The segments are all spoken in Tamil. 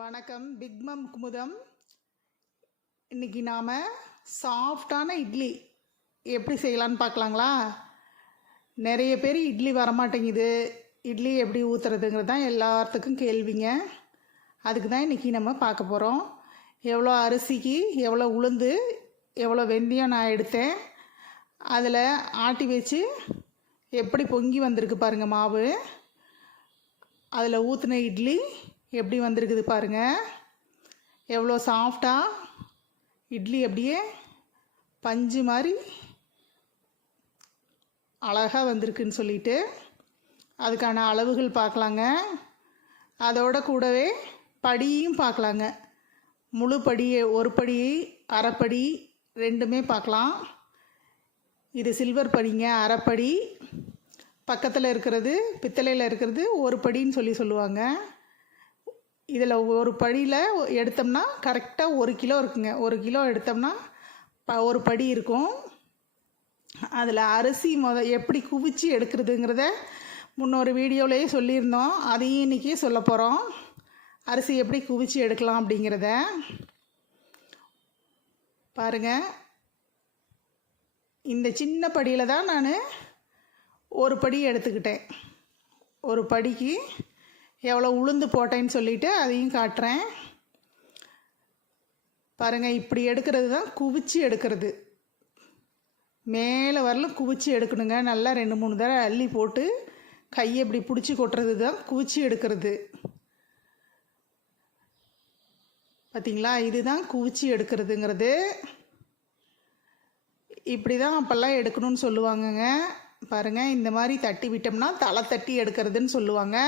வணக்கம். பிக்மம் குமுதம். இன்னைக்கு நாம் சாஃப்டான இட்லி எப்படி செய்யலான்னு பார்க்கலாங்களா? நிறைய பேர் இட்லி வரமாட்டேங்குது. இட்லி எப்படி ஊற்றுறதுங்கிறது தான் எல்லாத்துக்கும் கேள்விங்க. அதுக்கு தான் இன்றைக்கி நம்ம பார்க்க போகிறோம் எவ்வளோ அரிசிக்கு எவ்வளோ உளுந்து எவ்வளோ வெந்தயம் நான் எடுத்தேன். அதில் ஆட்டி வச்சு எப்படி பொங்கி வந்திருக்கு பாருங்கள் மாவு. அதில் ஊற்றின இட்லி எப்படி வந்திருக்குது பாருங்கள் எவ்வளோ சாஃப்டாக இட்லி அப்படியே பஞ்சு மாதிரி அழகாக வந்திருக்குன்னு சொல்லிட்டு அதுக்கான அளவுகள் பார்க்கலாங்க. அதோட கூடவே படியும் பார்க்கலாங்க. முழு படி ஒரு படி அரைப்படி ரெண்டுமே பார்க்கலாம். இது சில்வர் படிங்க அரைப்படி பக்கத்தில் இருக்கிறது பித்தளையில் இருக்கிறது ஒரு படின்னு சொல்லி சொல்லுவாங்க. இதில் ஒரு படியில் எடுத்தோம்னா கரெக்டாக ஒரு கிலோ இருக்குங்க. ஒரு கிலோ எடுத்தோம்னா ப ஒரு படி இருக்கும். அதில் அரிசி மொத எப்படி குவிச்சு எடுக்கிறதுங்கிறத முன்னொரு வீடியோவிலேயே சொல்லியிருந்தோம். அதையும் இன்றைக்கி சொல்ல போகிறோம். அரிசி எப்படி குவிச்சு எடுக்கலாம் அப்படிங்கிறத. பாருங்கள் இந்த சின்ன படியில் தான் நான் ஒரு படி எடுத்துக்கிட்டேன். ஒரு படிக்கு எவ்வளோ உளுந்து போட்டேன்னு சொல்லிவிட்டு அதையும் காட்டுறேன். பாருங்கள் இப்படி எடுக்கிறது தான் குவிச்சு எடுக்கிறது. மேலே வரலும் குவிச்சு எடுக்கணுங்க. நல்லா ரெண்டு மூணு தடவை அள்ளி போட்டு கையை இப்படி பிடிச்சி கொட்டுறது தான் குவிச்சு எடுக்கிறது. பார்த்தீங்களா இதுதான் குவிச்சு எடுக்கிறதுங்கிறது. இப்படி தான் அப்போல்லாம் எடுக்கணும்னு சொல்லுவாங்கங்க. பாருங்கள் இந்த மாதிரி தட்டி விட்டோம்னா தலை தட்டி எடுக்கிறதுன்னு சொல்லுவாங்க.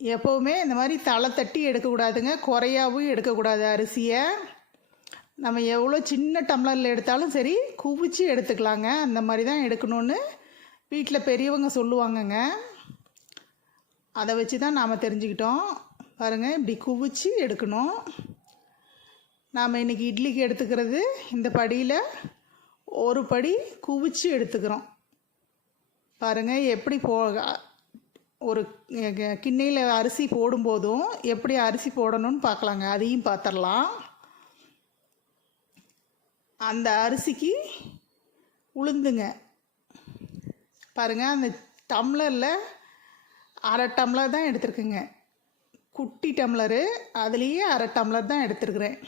எப்போவுமே இந்த மாதிரி தலை தட்டி எடுக்கக்கூடாதுங்க. குறையாவும் எடுக்கக்கூடாது அரிசியை. நம்ம எவ்வளோ சின்ன டம்ளரில் எடுத்தாலும் சரி குவிச்சு எடுத்துக்கலாங்க. அந்த மாதிரி தான் எடுக்கணும்னு வீட்டில் பெரியவங்க சொல்லுவாங்கங்க. அதை வச்சு தான் நாம் தெரிஞ்சுக்கிட்டோம். பாருங்கள் இப்படி குவிச்சு எடுக்கணும். நாம் இன்றைக்கி இட்லிக்கு எடுத்துக்கிறது இந்த படியில் ஒரு படி குவிச்சு எடுத்துக்கிறோம். பாருங்கள் எப்படி போ ஒரு கிண்ணியில் அரிசி போடும்போதும் எப்படி அரிசி போடணும்னு பார்க்கலாங்க. அதையும் பார்த்துடலாம். அந்த அரிசிக்கு உளுந்துங்க. பாருங்கள் அந்த டம்ளரில் அரை டம்ளர் தான் எடுத்துருக்குங்க. குட்டி டம்ளரு அதுலேயே அரை டம்ளர் தான் எடுத்துருக்குறேன்.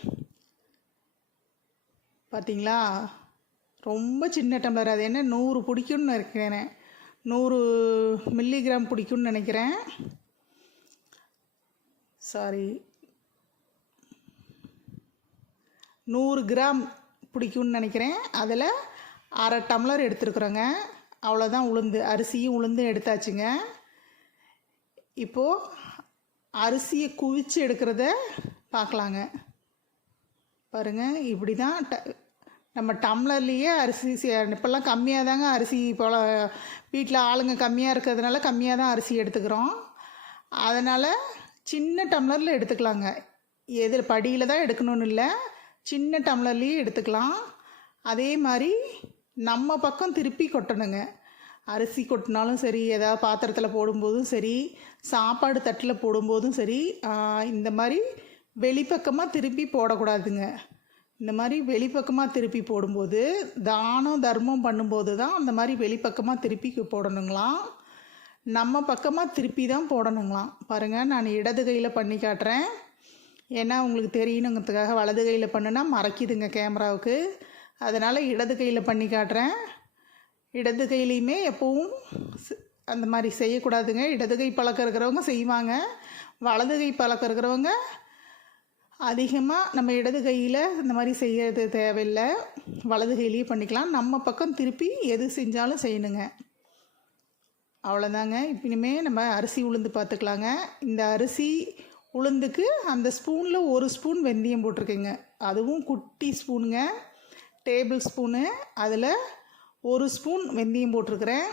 பார்த்தீங்களா ரொம்ப சின்ன டம்ளர். அது என்ன நூறு பிடிக்கும்னு இருக்கிறேன் நூறு மில்லிகிராம் பிடிக்கும்னு நினைக்கிறேன். சாரி நூறு கிராம் பிடிக்கும்னு நினைக்கிறேன். அதில் அரை டம்ளர் எடுத்துருக்குறோங்க. அவ்வளோதான் உளுந்து அரிசியும் உளுந்தும் எடுத்தாச்சுங்க. இப்போது அரிசியை குவிச்சு எடுக்கிறத பார்க்கலாங்க. பாருங்கள் இப்படி தான் ட நம்ம டம்ளர்லேயே அரிசி இப்போல்லாம் கம்மியாக தாங்க அரிசி போல் வீட்டில் ஆளுங்க கம்மியாக இருக்கிறதுனால கம்மியாக தான் அரிசி எடுத்துக்கிறோம். அதனால் சின்ன டம்ளரில் எடுத்துக்கலாங்க. எதில் படியில் தான் எடுக்கணும்னு இல்லை சின்ன டம்ளர்லேயே எடுத்துக்கலாம். அதே மாதிரி நம்ம பக்கம் திருப்பி கொட்டணுங்க. அரிசி கொட்டினாலும் சரி ஏதாவது பாத்திரத்தில் போடும்போதும் சரி சாப்பாடு தட்டில் போடும்போதும் சரி இந்த மாதிரி வெளிப்பக்கமாக திருப்பி போடக்கூடாதுங்க. இந்த மாதிரி வெளிப்பக்கமாக திருப்பி போடும்போது தானம் தர்மம் பண்ணும்போது தான் அந்த மாதிரி வெளிப்பக்கமாக திருப்பி போடணுங்களாம். நம்ம பக்கமாக திருப்பி தான் போடணுங்களாம். பாருங்கள் நான் இடது கையில் பண்ணி காட்டுறேன். ஏன்னா உங்களுக்கு தெரியணுங்கிறதுக்காக வலது கையில் பண்ணுனா மறைக்குதுங்க கேமராவுக்கு. அதனால் இடது கையில் பண்ணி காட்டுறேன். இடது கையிலையுமே எப்பவும் அந்த மாதிரி செய்யக்கூடாதுங்க. இடது கை பழக்கம் இருக்கிறவங்க செய்வாங்க. வலது கை பழக்கம் இருக்கிறவங்க அதிகமாக நம்ம இடது கையில் இந்த மாதிரி செய்யறது தேவையில்லை. வலது கையிலேயே பண்ணிக்கலாம். நம்ம பக்கம் திருப்பி எது செஞ்சாலும் செய்யணுங்க. அவ்வளோதாங்க இப்பினுமே நம்ம அரிசி உளுந்து பார்த்துக்கலாங்க இந்த அரிசி உளுந்துக்கு அந்த ஸ்பூனில் ஒரு ஸ்பூன் வெந்தயம் போட்டிருக்கேங்க. அதுவும் குட்டி ஸ்பூனுங்க டேபிள் ஸ்பூனு அதில் ஒரு ஸ்பூன் வெந்தயம் போட்டிருக்கிறேன்.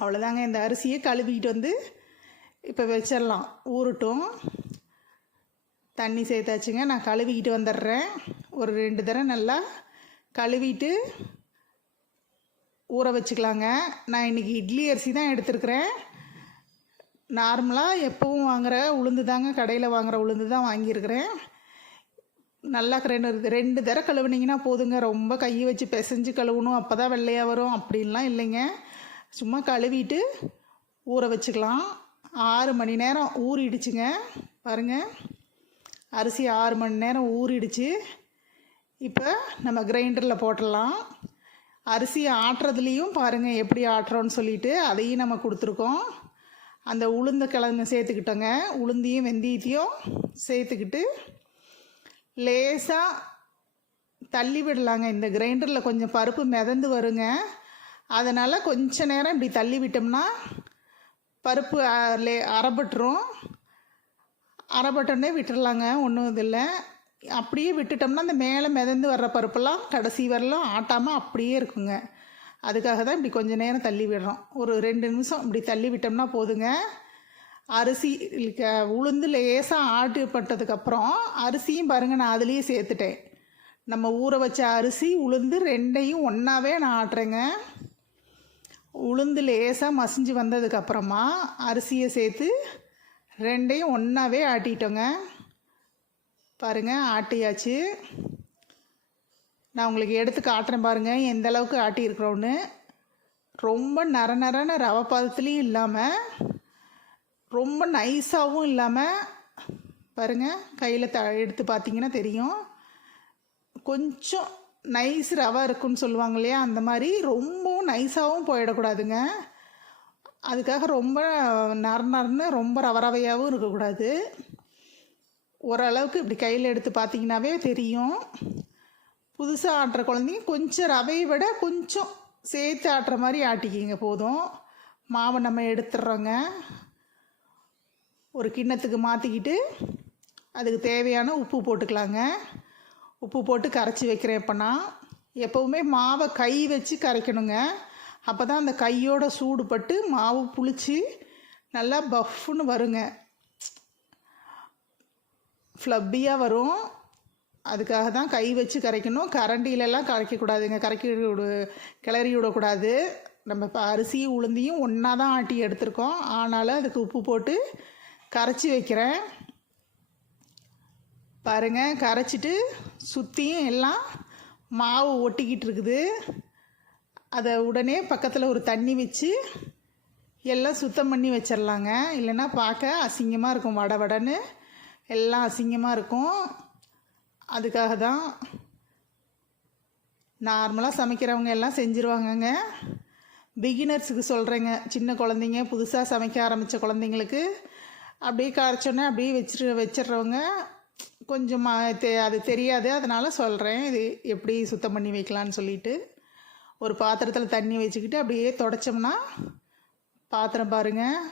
அவ்வளோதாங்க இந்த அரிசியை கழுவிக்கிட்டு வந்து இப்போ வச்சிடலாம். ஊறட்டும். தண்ணி சேர்த்தாச்சுங்க. நான் கழுவிக்கிட்டு வந்துடுறேன். ஒரு ரெண்டு தடவை நல்லா கழுவிட்டு ஊற வச்சுக்கலாங்க. நான் இன்றைக்கி இட்லி அரிசி தான் எடுத்துருக்குறேன். நார்மலாக எப்பவும் வாங்குற உளுந்து தாங்க கடையில் வாங்குகிற உளுந்து தான் வாங்கியிருக்கிறேன். நல்லா ரெண்டு ரெண்டு தடவை கழுவுனீங்கன்னா போதுங்க. ரொம்ப கையை வச்சு பிசைஞ்சு கழுவணும். அப்போ தான் வெள்ளையாக வரும். அப்படின்லாம் இல்லைங்க. சும்மா கழுவிட்டு ஊற வச்சுக்கலாம். ஆறு மணி நேரம் ஊறிடுச்சுங்க. பாருங்கள் அரிசி ஆறு மணி நேரம் ஊறிடுச்சு. இப்போ நம்ம கிரைண்டரில் போட்டுடலாம். அரிசி ஆட்டுறதுலேயும் பாருங்கள் எப்படி ஆட்டுறோன்னு சொல்லிட்டு அதையும் நம்ம கொடுத்துருக்கோம். அந்த உளுந்த கிழங்கு சேர்த்துக்கிட்டோங்க. உளுந்தையும் வெந்தயத்தையும் சேர்த்துக்கிட்டு லேசாக தள்ளி விடலாங்க. இந்த கிரைண்டரில் கொஞ்சம் பருப்பு மிதந்து வருங்க. அதனால் கொஞ்ச நேரம் இப்படி தள்ளி விட்டோம்னா பருப்பு அ- லே அரை பட்டனே விட்டுடலாங்க ஒன்றும் இதில்லை அப்படியே விட்டுட்டோம்னா அந்த மேலே மிதந்து வர்ற பருப்பெல்லாம் கடைசி வரலாம் ஆட்டாமல் அப்படியே இருக்குங்க. அதுக்காக தான் இப்படி கொஞ்ச நேரம் தள்ளி விடுறோம். ஒரு ரெண்டு நிமிஷம் இப்படி தள்ளி விட்டோம்னா போதுங்க. அரிசி க- உளுந்து லேசாக ஆட்டப்பட்டதுக்கப்புறம் அரிசியும் பாருங்கள் நான் அதுலேயே சேர்த்துட்டேன். நம்ம ஊற வச்ச அரிசி உளுந்து ரெண்டையும் ஒன்றாவே நான் ஆட்டுறேங்க. உளுந்து லேசாக மசிஞ்சு வந்ததுக்கப்புறமா அரிசியை சேர்த்து ரெண்டையும் ஒன்றாவே ஆட்டிட்டோங்க. பாருங்கள் ஆட்டியாச்சு. நான் உங்களுக்கு எடுத்து காட்டுறேன் பாருங்கள் எந்த அளவுக்கு ஆட்டியிருக்கிறோன்னு. ரொம்ப நர நரன ரவை பதத்துலேயும் இல்லாமல் ரொம்ப நைஸாகவும் இல்லாமல் பாருங்கள் கையில் த எடுத்து பார்த்தீங்கன்னா தெரியும். கொஞ்சம் நைஸ் ரவை இருக்குன்னு சொல்லுவாங்க இல்லையா அந்த மாதிரி ரொம்பவும் நைஸாகவும் போயிடக்கூடாதுங்க. அதுக்காக ரொம்ப நர நரன்னு ரொம்ப ரவ ரவையாகவும் இருக்கக்கூடாது. ஓரளவுக்கு இப்படி கையில் எடுத்து பார்த்தீங்கன்னாவே தெரியும். புதுசாக ஆட்டுற குழந்தைங்க கொஞ்சம் ரவையை விட கொஞ்சம் சேர்த்து ஆட்டுற மாதிரி ஆட்டிக்கிங்க போதும். மாவை நம்ம எடுத்துடுறோங்க ஒரு கிண்ணத்துக்கு மாற்றிக்கிட்டு அதுக்கு தேவையான உப்பு போட்டுக்கலாங்க. உப்பு போட்டு கரைச்சி வைக்கிறேன் எப்போனா எப்போவுமே மாவை கை வச்சு கரைக்கணுங்க. அப்போ தான் அந்த கையோட சூடு பட்டு மாவு புளிச்சு நல்லா பஃப்னு வருங்க. ஃப்ளப்பியாக வரும். அதுக்காக தான் கை வச்சு கரைக்கணும். கரண்டியிலலாம் கரைக்கக்கூடாதுங்க. கரைக்கி விடு கிளறி விடக்கூடாது. நம்ம இப்போ அரிசியும் உளுந்தையும் ஒன்றா தான் ஆட்டி எடுத்திருக்கோம். ஆனாலும் அதுக்கு உப்பு போட்டு கரைச்சி வைக்கிறேன். பாருங்க கரைச்சிட்டு சுற்றியும் எல்லாம் மாவு ஒட்டிக்கிட்டு இருக்குது. அதை உடனே பக்கத்தில் ஒரு தண்ணி வச்சு எல்லாம் சுத்தம் பண்ணி வச்சிடலாங்க இல்லைன்னா பார்க்க அசிங்கமாக இருக்கும். வட வடன்னு எல்லாம் அசிங்கமாக இருக்கும். அதுக்காக தான் நார்மலாக சமைக்கிறவங்க எல்லாம் செஞ்சுருவாங்கங்க. பிகினர்ஸுக்கு சொல்கிறேங்க சின்ன குழந்தைங்க புதுசாக சமைக்க ஆரம்பித்த குழந்தைங்களுக்கு அப்படியே கரைச்சோன்னே அப்படியே வச்சிரு வச்சிடுறவங்க கொஞ்சம் தெ அது தெரியாது. அதனால் சொல்கிறேன் இது எப்படி சுத்தம் பண்ணி வைக்கலான்னு சொல்லிட்டு. ஒரு பாத்திரத்தில் தண்ணி வச்சுக்கிட்டு அப்படியே தொடச்சோம்னா பாத்திரம் பாருங்கள்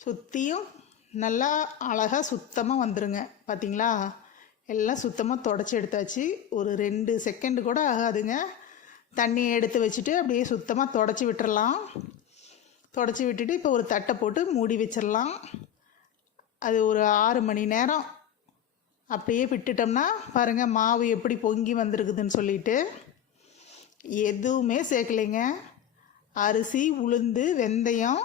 சுற்றியும் நல்லா அழகாக சுத்தமாக வந்துருங்க. பார்த்தீங்களா எல்லாம் சுத்தமாக தொடச்சி எடுத்தாச்சு. ஒரு ரெண்டு செகண்டு கூட ஆகாதுங்க. தண்ணியை எடுத்து வச்சுட்டு அப்படியே சுத்தமாக தொடச்சி விட்டுறலாம். தொடச்சி விட்டுட்டு இப்போ ஒரு தட்டை போட்டு மூடி வச்சிடலாம். அது ஒரு ஆறு மணி நேரம் அப்படியே விட்டுட்டோம்னா பாருங்கள் மாவு எப்படி பொங்கி வந்திருக்குதுன்னு சொல்லிட்டு எதுவுமே சேர்க்கலைங்க. அரிசி உளுந்து வெந்தயம்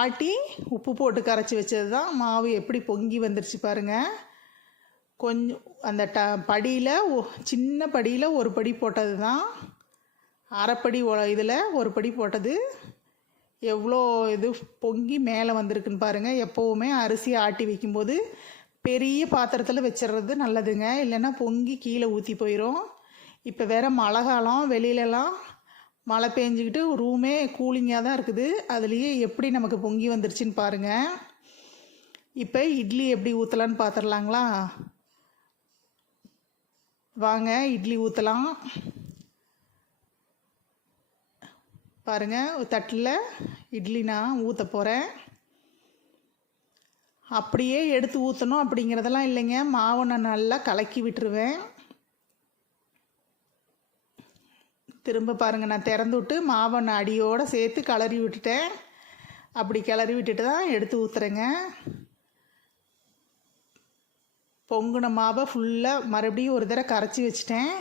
ஆட்டி உப்பு போட்டு கரைச்சி வச்சது தான் மாவு எப்படி பொங்கி வந்துருச்சு பாருங்கள் கொஞ்சம் அந்த ட படியில் சின்ன படியில் ஒரு படி போட்டது தான் அரைப்படி இதில் ஒரு படி போட்டது. எவ்வளோ இது பொங்கி மேலே வந்திருக்குன்னு பாருங்கள் எப்போவுமே அரிசி ஆட்டி வைக்கும்போது பெரிய பாத்திரத்தில் வச்சிடுறது நல்லதுங்க. இல்லைன்னா பொங்கி கீழே ஊற்றி போயிடும் இப்போ வேற மழை காலம் வெளியிலலாம் மழை பெஞ்சிக்கிட்டு ரூமே கூலிங்காக தான் இருக்குது. அதுலேயே எப்படி நமக்கு பொங்கி வந்துருச்சுன்னு பாருங்கள் இப்போ இட்லி எப்படி ஊற்றலான்னு பார்த்துடலாங்களா வாங்க இட்லி ஊற்றலாம் பாருங்கள் தட்டில் இட்லி நான் ஊற்ற போகிறேன் அப்படியே எடுத்து ஊற்றணும் அப்படிங்கிறதெல்லாம் இல்லைங்க. மாவை நான் நல்லா கலக்கி விட்டுருவேன். திரும்ப பாருங்கள் நான் திறந்து விட்டு மாவை நான் அடியோடு சேர்த்து கிளறி விட்டுட்டேன். அப்படி கிளறி விட்டுட்டு தான் எடுத்து ஊற்றுறேங்க பொங்குன மாவை ஃபுல்லாக மறுபடியும் ஒரு தடவை கரைச்சி வச்சிட்டேன்.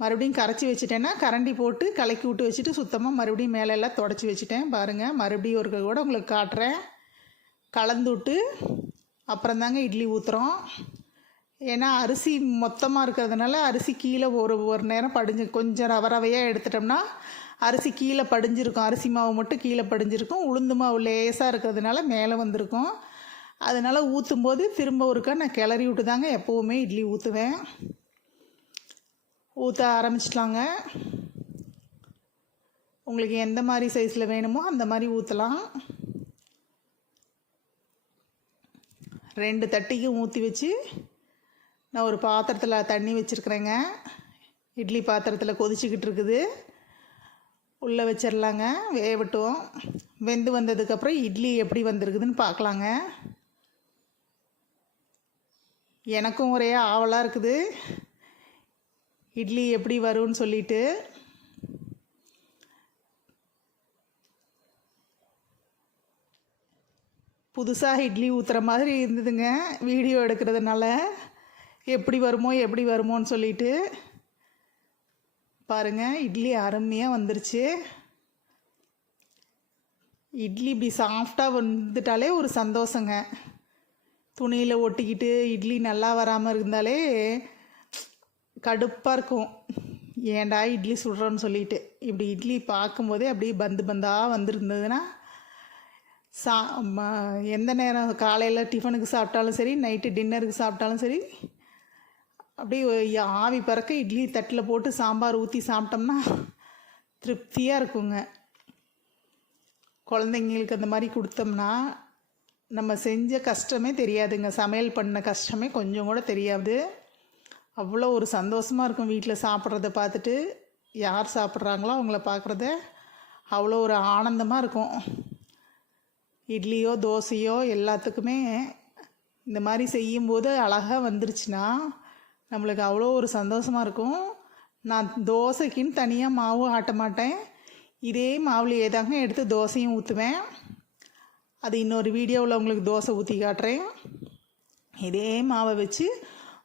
மறுபடியும் கரைச்சி வச்சுட்டேன்னா கரண்டி போட்டு கலக்கி விட்டு வச்சுட்டு சுத்தமாக மறுபடியும் மேலே எல்லாம் தொடச்சி வச்சுட்டேன். பாருங்கள் மறுபடியும் ஒரு கூட உங்களுக்கு காட்டுறேன். கலந்து விட்டு அப்புறம் தாங்க இட்லி ஊற்றுறோம் ஏன்னா அரிசி மொத்தமாக இருக்கிறதுனால அரிசி கீழே ஒரு ஒரு நேரம் படிஞ்சு கொஞ்சம் ரவ ரவையாக எடுத்துட்டோம்னா அரிசி கீழே படிஞ்சிருக்கும். அரிசி மாவு மட்டும் கீழே படிஞ்சிருக்கும். உளுந்து மாவு லேசாக இருக்கிறதுனால மேலே வந்திருக்கும். அதனால் ஊற்றும் போது திரும்ப ஒருக்கா நான் கிளறி விட்டு தாங்க எப்போவுமே இட்லி ஊற்றுவேன் ஊற்ற ஆரம்பிச்சிட்டாங்க உங்களுக்கு எந்த மாதிரி சைஸில் வேணுமோ அந்த மாதிரி ஊற்றலாம் ரெண்டு தட்டிக்கும் ஊற்றி வச்சு நான் ஒரு பாத்திரத்தில் தண்ணி வச்சுருக்குறேங்க. இட்லி பாத்திரத்தில் கொதிச்சுக்கிட்டு இருக்குது. உள்ளே வச்சிடலாங்க வேகட்டும். வெந்து வந்ததுக்கப்புறம் இட்லி எப்படி வந்திருக்குதுன்னு பார்க்கலாங்க. எனக்கும் ஒரே ஆவலாக இருக்குது. இட்லி எப்படி வரும்னு சொல்லிட்டு. புதுசாக இட்லி ஊற்றுற மாதிரி இருந்ததுங்க வீடியோ எடுக்கிறதுனால. எப்படி வருமோ எப்படி வருமோன்னு சொல்லிட்டு பாருங்கள் இட்லி அருமையாக வந்துருச்சு. இட்லி இப்படி சாஃப்டாக வந்துட்டாலே ஒரு சந்தோஷங்க. துணியில் ஒட்டிக்கிட்டு இட்லி நல்லா வராமல் இருந்தாலே கடுப்பாக இருக்கும். ஏன்டா இட்லி சுடுறோன்னு சொல்லிட்டு. இப்படி இட்லி பார்க்கும்போதே அப்படியே பந்து பந்தாக வந்திருந்ததுன்னா சா ம- எந்த நேரம் காலையில் டிஃபனுக்கு சாப்பிட்டாலும் சரி நைட்டு டின்னருக்கு சாப்பிட்டாலும் சரி அப்படியே ஆவி பறக்க இட்லி தட்டில் போட்டு சாம்பார் ஊற்றி சாப்பிட்டோம்னா திருப்தியாக இருக்குங்க. குழந்தைங்களுக்கு அந்த மாதிரி கொடுத்தோம்னா நம்ம செஞ்ச கஷ்டமே தெரியாதுங்க. சமையல் பண்ண கஷ்டமே கொஞ்சம் கூட தெரியாது. அவ்வளோ ஒரு சந்தோஷமாக இருக்கும் வீட்டில் சாப்பிட்றத பார்த்துட்டு யார் சாப்பிட்றாங்களோ அவங்கள பார்க்குறத அவ்வளோ ஒரு ஆனந்தமாக இருக்கும். இட்லியோ தோசையோ எல்லாத்துக்குமே இந்த மாதிரி செய்யும்போது அழகாக வந்துருச்சுன்னா நம்மளுக்கு அவ்வளோ ஒரு சந்தோஷமாக இருக்கும். நான் தோசைக்குன்னு தனியாக மாவு ஆட்ட மாட்டேன். இதே மாவுலையே தாங்க எடுத்து தோசையும் ஊற்றுவேன் அது இன்னொரு வீடியோவில் உங்களுக்கு தோசை ஊற்றி காட்டுறேன். இதே மாவை வச்சு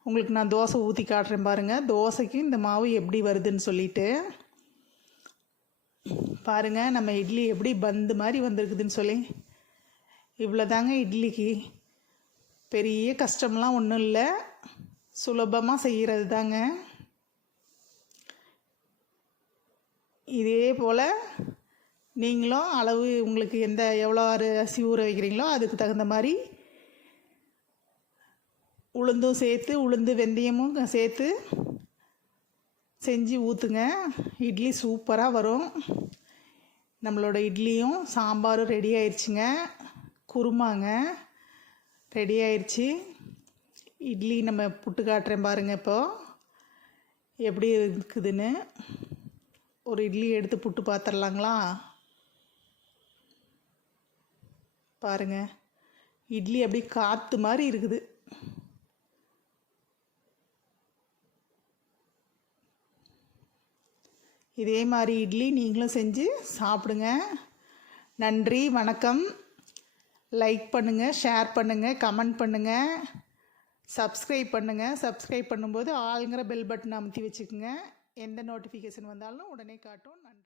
உங்களுக்கு நான் தோசை ஊற்றி காட்டுறேன் பாருங்கள் தோசைக்கு இந்த மாவு எப்படி வருதுன்னு சொல்லிட்டு. பாருங்கள் நம்ம இட்லி எப்படி பந்து மாதிரி வந்திருக்குதுன்னு சொல்லி. இவ்வளோதாங்க இட்லிக்கு. பெரிய கஷ்டம்லாம் ஒன்றும் இல்லை. சுலபமாக செய்கிறது தாங்க இதே போல் நீங்களும் அளவு உங்களுக்கு எந்த எவ்வளோ அரிசி ஊற வைக்கிறீங்களோ அதுக்கு தகுந்த மாதிரி உளுந்தும் சேர்த்து உளுந்து வெந்தயமும் சேர்த்து செஞ்சு ஊற்றுங்க இட்லி சூப்பராக வரும். நம்மளோட இட்லியும் சாம்பாரும் ரெடி ஆயிடுச்சுங்க. குருமாங்க ரெடி ஆயிடுச்சு. இட்லி நம்ம புட்டு காட்டுறேன் பாருங்கள் இப்போது எப்படி இருக்குதுன்னு. ஒரு இட்லி எடுத்து புட்டு பார்த்துடலாங்களா பாருங்கள் இட்லி அப்படியே காற்று மாதிரி இருக்குது. இதே மாதிரி இட்லி நீங்களும் செஞ்சு சாப்பிடுங்க. நன்றி வணக்கம். லைக் பண்ணுங்கள் ஷேர் பண்ணுங்கள் கமெண்ட் பண்ணுங்கள் சப்ஸ்கிரைப் பண்ணுங்கள் சப்ஸ்கிரைப் பண்ணும்போது ஆளுங்கிற பெல் பட்டன் அமுத்தி வச்சுக்கோங்க. எந்த நோட்டிஃபிகேஷன் வந்தாலும் உடனே காட்டும். நன்றி.